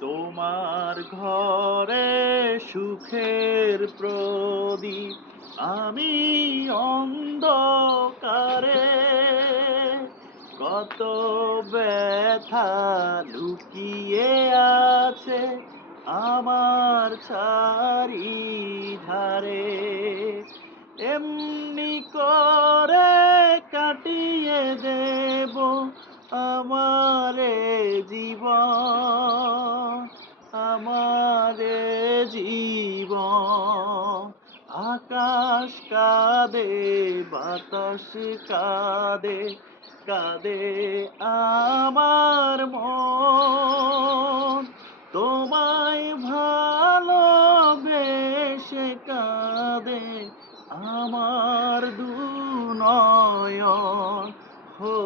তোমার ঘরে সুখের প্রদীপ, আমি অন্ধকারে। কত ব্যথা লুকিয়ে আছে আমার চারিধারে। এমনি করে কাটিয়ে দেব আমারে জীবন, আমারে জীবন। আকাশ কাঁদে, বাতাস কাঁদে, কাঁদে আমার মন। তোমায় ভালোবেসে কাঁদে আমার দুনয়ন। হো